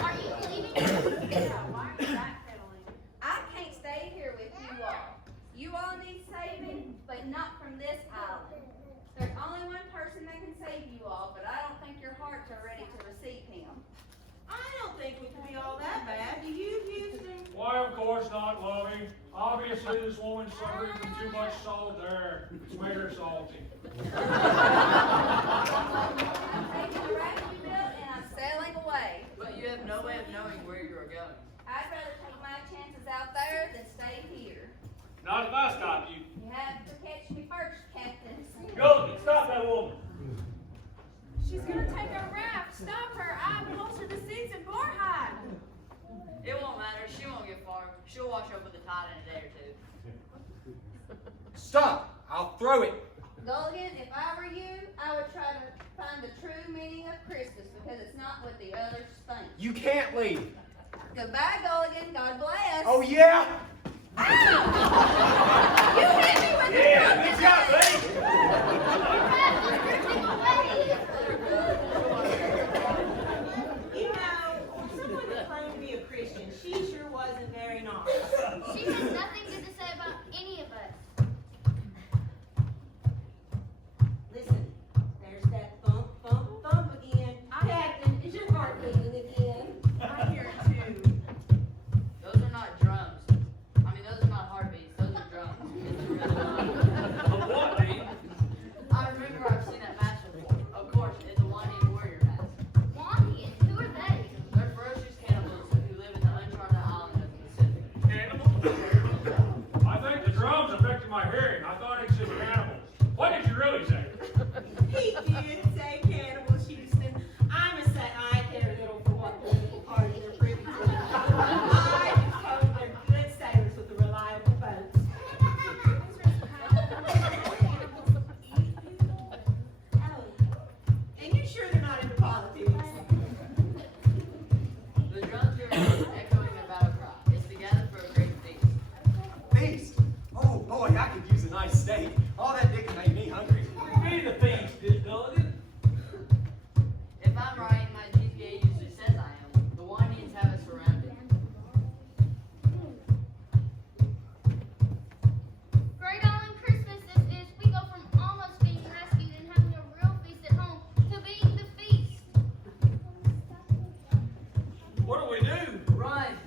Are you leaving? Yeah, why are you backpedaling? I can't stay here with you all. You all need saving, but not from this island. There's only one person that can save you all, but I don't think your hearts are ready to receive him. I don't think we could be all that bad. Do you, Houston? Why, of course not, Lovey. Obviously, this woman's suffering from too much salt air. It's made her salty. I'm taking the raft you built and I'm sailing away. But you have no way of knowing where you are going. I'd rather take my chances out there than stay here. Not if I stop you. You have to catch me first, Captain. Gulligan, stop that woman. She's gonna take our raft. Stop her. I upholstered the seats in Boarhide. It won't matter. She won't get far. She'll wash up with the tide in a day or two. Stop! I'll throw it. Gulligan, if I were you, I would try to find the true meaning of Christmas because it's not what the others think. You can't leave. Goodbye, Gulligan. God bless. Oh yeah? Ow! You hit me with the Yeah, book good job, today. buddy. You know, someone that claimed to be a Christian, she sure wasn't very nice. She has nothing good to say about any of us. Listen, there's that thump, thump, thump again. Captain, is your heart beating again? I hear it too. Those are not drums. I mean, those are not heartbeats. Those are drums. It's really not. Of what, Dean? I remember I've seen that mask before. Of course, it's a one-hand warrior mask. Wandians, who are they? They're ferocious cannibals who live in the uncharted island of the Pacific. Cannibals? I think the drums affected my hearing. I thought it said cannibals. What did you really say? He did say cannibals, Houston. I must say I care little for what political party they're privy to. I just hope they're good sailors with the reliable boats. Oh, and you sure they're not into politics? The drums are echoing a battle cry. It's together for a great feast. Feast? Oh boy, I could use a nice steak. All that digging made me hungry. Be the feast, Gulligan. If I'm right, my GPA usually says I am. The Wandians have us surrounded. Great Island Christmas is we go from almost being rescued and having a real feast at home to being the feast. What do we do? Run!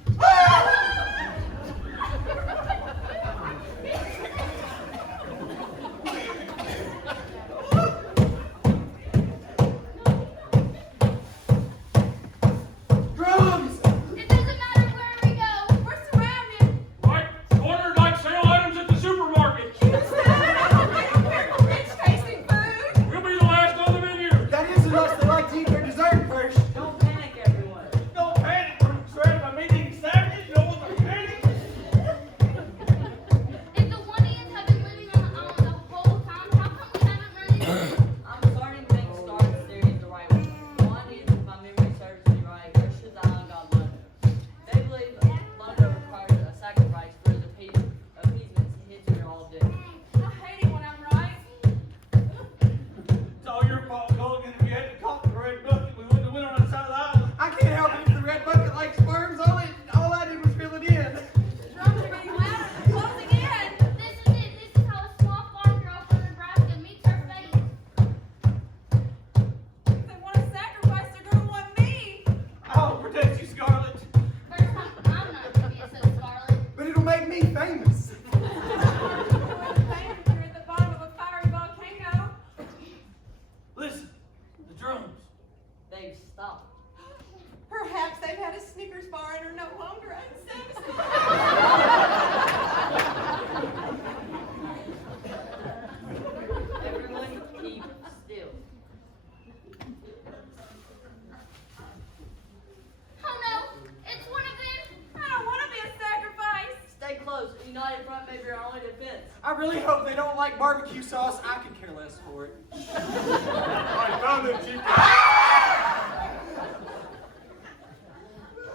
may be our only defense. I really hope they don't like barbecue sauce. I could care less for it. I found them, Chief.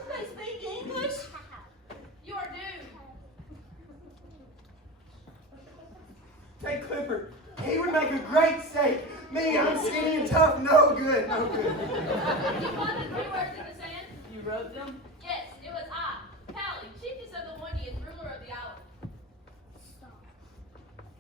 They speak English? You are doomed. Hey, Clipper, he would make a great steak. Me, I'm skinny and tough. No good, no good. You wanted 3 words in the sand? You wrote them? Yes, it was I, Callie, chiefess of the Wondians, ruler of the island.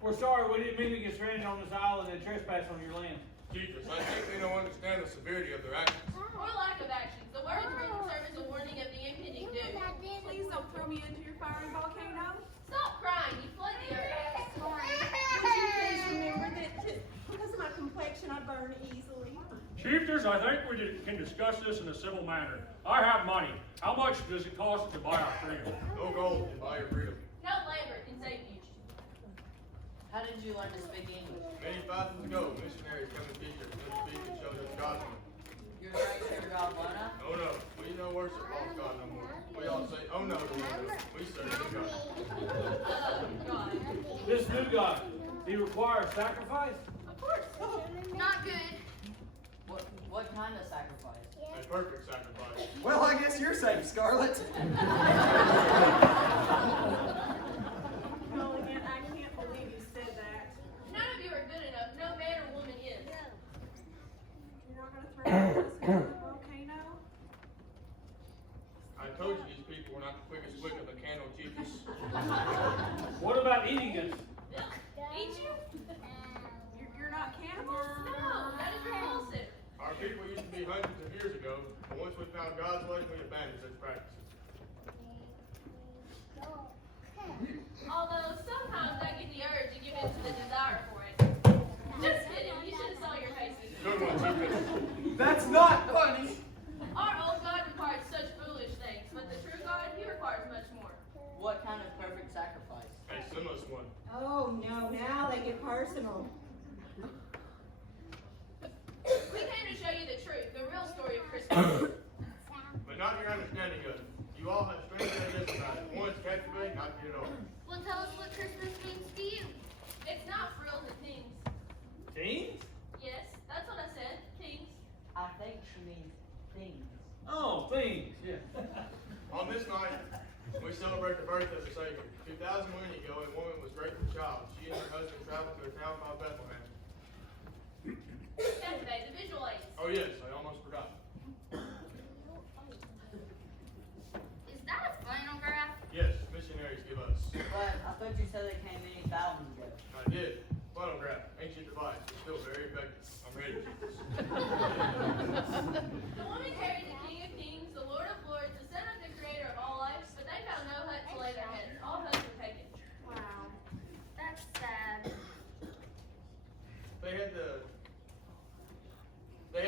We're sorry, we didn't mean to get stranded on this island and trespass on your land. Jesus, I think they don't understand the severity of their actions. Or lack of actions. The words written serve as a warning of the impending doom. Please don't throw me into your fiery volcano. Stop crying, you flood the earth. Would you please remember that because of my complexion, I burn easily? Chiefters, I think we can discuss this in a civil manner. I have money. How much does it cost to buy our freedom? No gold can buy your freedom. No labor can save you. How did you learn to speak English? Many thousands ago, missionaries come to teach us to speak and show them God's word. You're right there, God, Lana? Oh no, we don't worship false God no more. We all say, oh no, to one another. We serve the God. God. This new God, he requires sacrifice? Of course. Not good. What kind of sacrifice? A perfect sacrifice. Well, I guess you're safe, Scarlet. Mulligan, I can't believe you said that. None of you are good enough. No man or woman is. You're not going to throw us into the volcano? I told you these people were not the quickest wick of the candle, Jesus. What about eating us? Eat you? You're not cannibals? No, that is repulsive. Our people used to be hundreds of years ago, but once we found God's way, we abandoned such practices. Although sometimes I get the urge to give in to the desire for it. Just kidding. You should have saw your faces. Good one, Chief. That's not funny. Our old God required such foolish things, but the true God, he requires much more. What kind of perfect sacrifice? A sinless one. Oh no, now they get personal. We came to show you the truth, the real story of Christmas. But not your understanding of it. You all have strange ideas about it. One is captivating, not get it over. Well, tell us what Christmas means to you. It's not frills and things. Teens? Yes, that's what I said. Kings. I think she means things. Oh, things, yeah. On this night, we celebrate the birth of the Savior. 2,000 years ago, a woman was great with child. She and her husband traveled to a town called Bethlehem. Saturday, the visual aids. Oh yes, I almost forgot. Is that a flannel graph? Yes, missionaries give us. But I thought you said they came many thousands ago. I did. Photograph, ancient device, but still very effective. I'm ready to this. The woman carried the King of Kings, the Lord of Lords, the Son of the Creator of all life, but they found no hut to lay their heads. All huts were taken. Wow. That's sad. They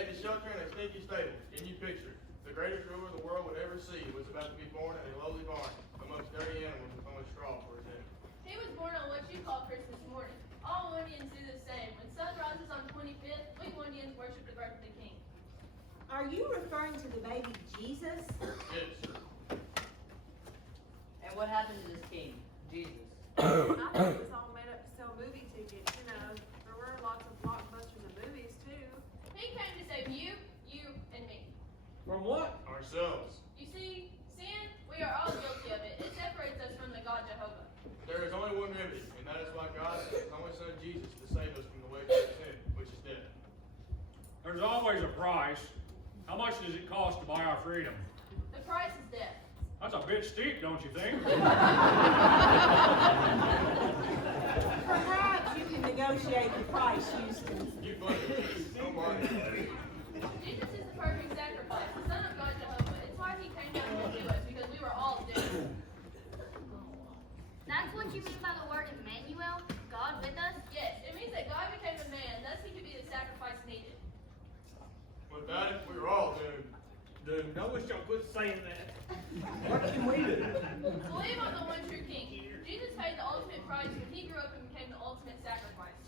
had the shelter in a stinky stable. Can you picture? The greatest ruler the world would ever see was about to be born in a lowly barn amongst dirty animals with only straw for his head. He was born on what you call Christmas morning. All Wondians do the same. When sun rises on 25th, we Wondians worship the birth of the King. Are you referring to the baby Jesus? Yes. And what happened to this king, Jesus? I think it was all made up to sell movie tickets. You know, there were lots of blockbusters and movies too. He came to save you, and me. From what? Ourselves. You see, sin, we are all guilty of it. It separates us from the God Jehovah. There is only one remedy, and that is why God sent his only son Jesus to save us from the wages of sin, which is death. There's always a price. How much does it cost to buy our freedom? The price is death. That's a bit steep, don't you think? Perhaps you can negotiate the price, Houston. You funny, no money. Jesus is the perfect sacrifice, the Son of God Jehovah. It's why he came down here to us, because we were all doomed. That's what you mean by the word Emmanuel? God with us? Yes, it means that God became a man, thus he could be the sacrifice needed. Without it, we were all doomed. Dude, I wish y'all quit saying that. What can we do? Believe on the one true King. Jesus paid the ultimate price when he grew up and became the ultimate sacrifice.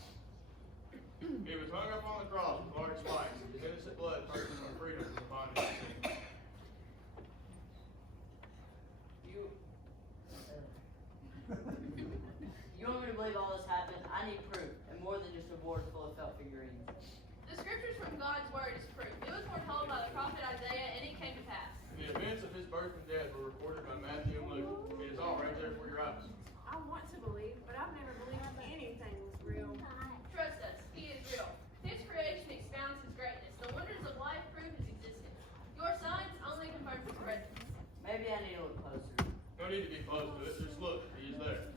He was hung up on the cross with large spikes, and his innocent blood purchased our freedom from the bondage of sin. believe all this happened, I need proof, and more than just a board full of felt figurines. The scriptures from God's word is proof. It was foretold by the prophet Isaiah, and it came to pass. The events of his birth and death were recorded by Matthew and Luke. It is all right there for your eyes. I want to believe, but I've never believed anything was real. Trust us, he is real. His creation expounds his greatness. The wonders of life prove his existence. Your signs only confirm his presence. Maybe I need to look closer. No need to be close to it. Just look. He is there.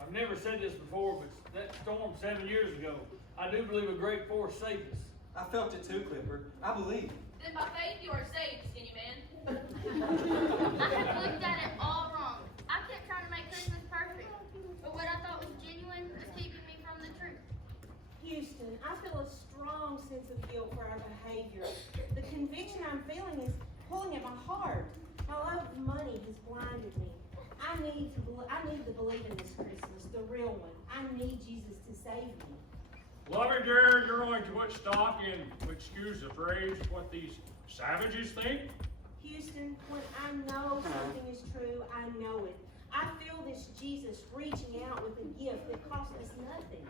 I've never said this before, but that storm 7 years ago, I do believe a great force saved us. I felt it too, Clipper. I believe. Then by faith you are saved, skinny man. I have looked at it all wrong. I kept trying to make Christmas perfect, but what I thought was genuine was keeping me from the truth. Houston, I feel a strong sense of guilt for our behavior. The conviction I'm feeling is pulling at my heart. My love of money has blinded me. I need to believe in this Christmas, the real one. I need Jesus to save me. Lavender, you're going to put stock in, excuse the phrase, what these savages think? Houston, when I know something is true, I know it. I feel this Jesus reaching out with a gift that cost us nothing.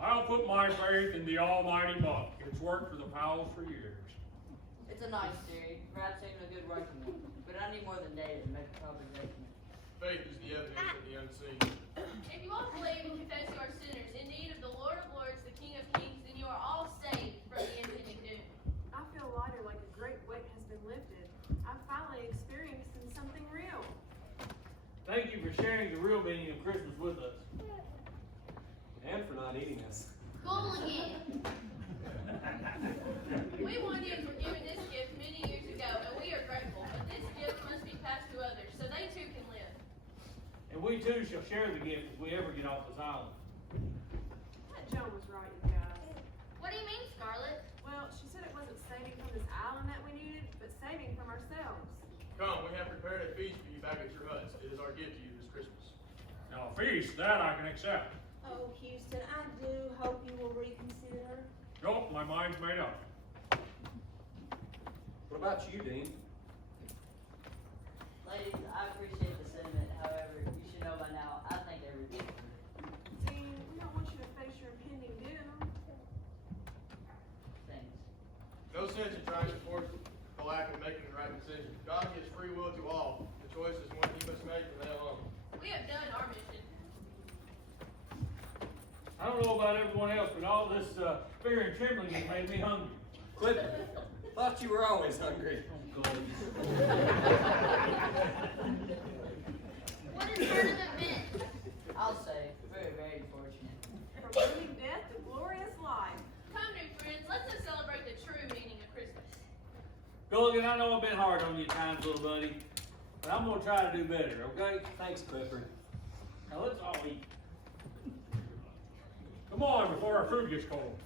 I'll put my faith in the almighty Buck. It's worked for the Powells for years. It's a nice theory, perhaps even a good working one, but I need more than data to make a proposition. Faith is the evidence of the unseen. If you all believe and confess you are sinners, in need of the Lord of Lords, the King of Kings, then you are all saved from the impending doom. I feel lighter, like a great weight has been lifted. I'm finally experiencing something real. Thank you for sharing the real meaning of Christmas with us. And for not eating us. School again. We won you for giving this gift many years ago, and we are grateful. But this gift must be passed to others, so they too can live. And we too shall share the gift if we ever get off this island. That Joan was right, you guys. What do you mean, Scarlett? Well, she said it wasn't saving from this island that we needed, but saving from ourselves. Come, we have prepared a feast for you back at your huts. It is our gift to you this Christmas. Now, a feast, that I can accept. Oh, Houston, I do hope you will reconsider. Nope, my mind's made up. What about you, Dean? Ladies, I appreciate the sentiment, however, you should know by now, I think everything's free. Dean, we don't want you to face your impending doom. Thanks. No sense in trying to force the lack of making the right decision. God gives free will to all. The choice is one he must make from now on. We have done our mission. I don't know about everyone else, but all this fear and trembling has made me hungry. Clipper, thought you were always hungry. What has tournament meant? I'll say, very, very fortunate. From living death to glorious life. Come, new friends, let's just celebrate the true meaning of Christmas. Gilligan, I know I've been hard on you at times, little buddy, but I'm gonna try to do better, okay? Thanks, Clipper. Now let's all eat. Come on, before our food gets cold.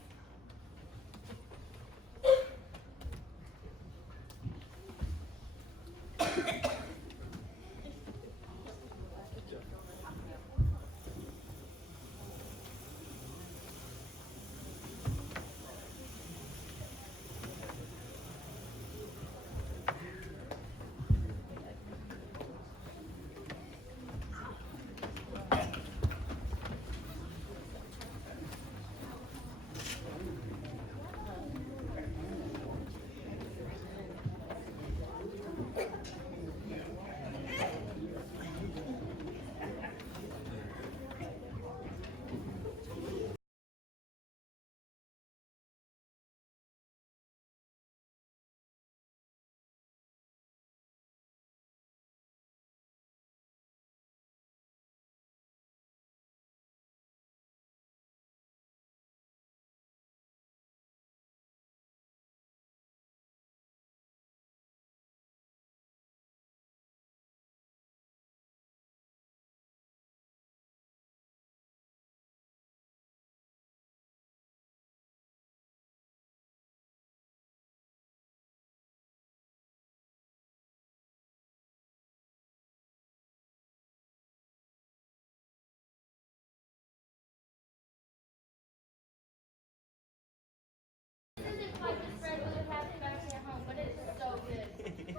This isn't quite the spread we would have back at home, but it's so good.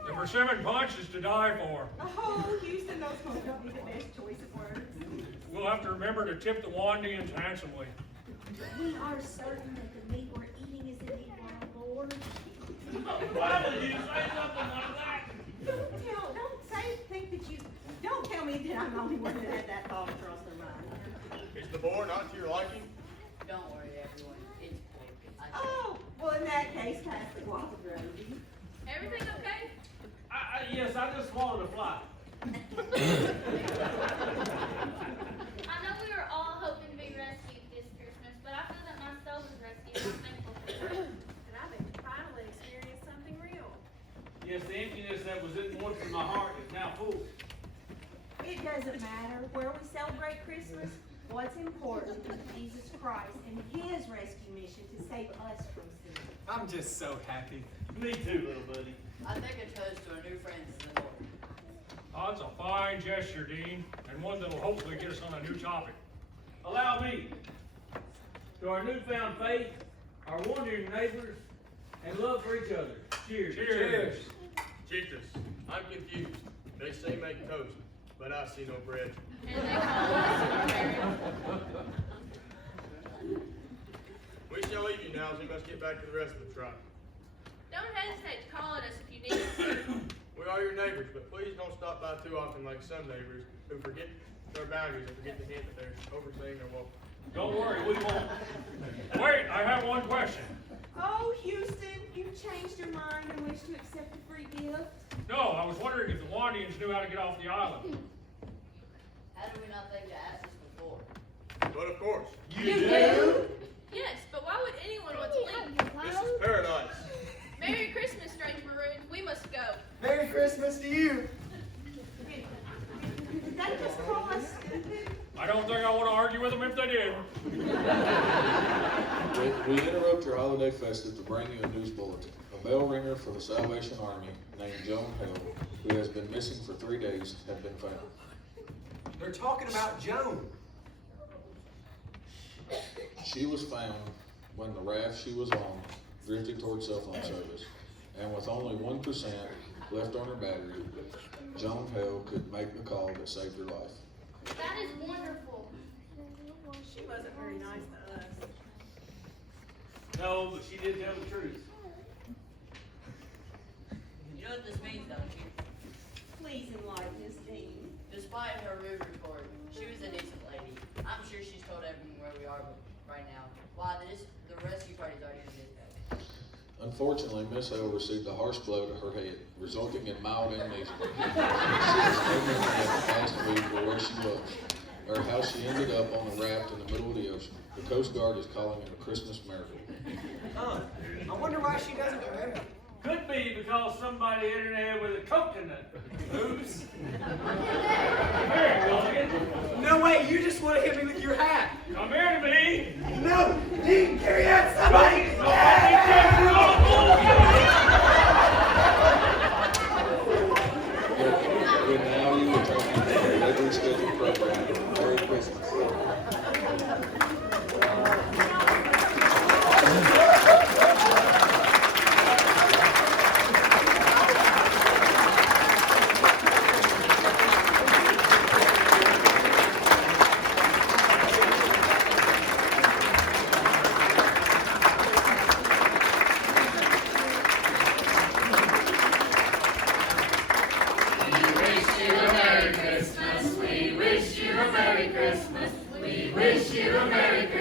The persimmon punch is to die for. Oh, Houston, those don't be the best choice of words. We'll have to remember to tip the Wandians handsomely. We are certain that the meat we're eating is indeed wild boar. Why would you say something like that? Don't tell me that I'm the only one that had that thought across their mind. Is the boar not to your liking? Don't worry, everyone. It's quick. Oh, well, in that case, pass the guava gravy. Everything okay? Yes, I just swallowed a fly. I know we were all hoping to be rescued this Christmas, but I feel that my soul was rescued. I'm thankful for that. And I've been finally experienced something real. Yes, the emptiness that was in once in my heart is now full. It doesn't matter where we celebrate Christmas. What's important is Jesus Christ and His rescue mission to save us from sin. I'm just so happy. Me too, little buddy. I think a toast to our new friends in the Lord. Oh, it's a fine gesture, Dean, and one that'll hopefully get us on a new topic. Allow me, to our newfound faith, our wandering neighbors, and love for each other. Cheers. Cheers. Jesus, I'm confused. They say make toast, but I see no bread. And they call us We shall leave you now as we must get back to the rest of the tribe. Don't hesitate to call on us if you need us. We are your neighbors, but please don't stop by too often like some neighbors who forget their boundaries and forget to hint that they're overstaying their welcome. Don't worry, we won't. Wait, I have one question. Oh, Houston, you've changed your mind and wish to accept a free gift? No, I was wondering if the Wandians knew how to get off the island. How do we not think to ask this before? But of course, You do? Yes, but why would anyone want to leave? this is paradise. Merry Christmas, strange maroons. We must go. Merry Christmas to you. Did they just call us stupid? I don't think I want to argue with them if they did. We interrupt your holiday festive to bring you a news bulletin. A bell ringer for the Salvation Army named Joan Hale, who has been missing for 3 days, have been found. They're talking about Joan. She was found when the raft she was on drifted toward cell phone service, and with only 1% left on her battery, Joan Hale could make the call that saved her life. That is wonderful. She wasn't very nice to us. No, but she did tell the truth. You know what this means, don't you? Please enlighten us, Dean. Despite her rude report, she was a decent lady. I'm sure she's told everyone where we are right now. Why, the rescue party's already in dispatch. Unfortunately, Miss Hale received a harsh blow to her head, resulting in mild amnesia. She was able to ask for where she was, or how she ended up on the raft in the middle of the ocean. The Coast Guard is calling it a Christmas miracle. Huh. I wonder why she doesn't remember. Could be because somebody hit her in the head with a coconut. Oops. Here, Gilligan. No way, you just want to hit me with your hat. Come here to me. No, Dean, carry out somebody. Good now you return to your regular scheduled program. Merry Christmas. We wish you a Merry Christmas. We wish you a Merry Christmas.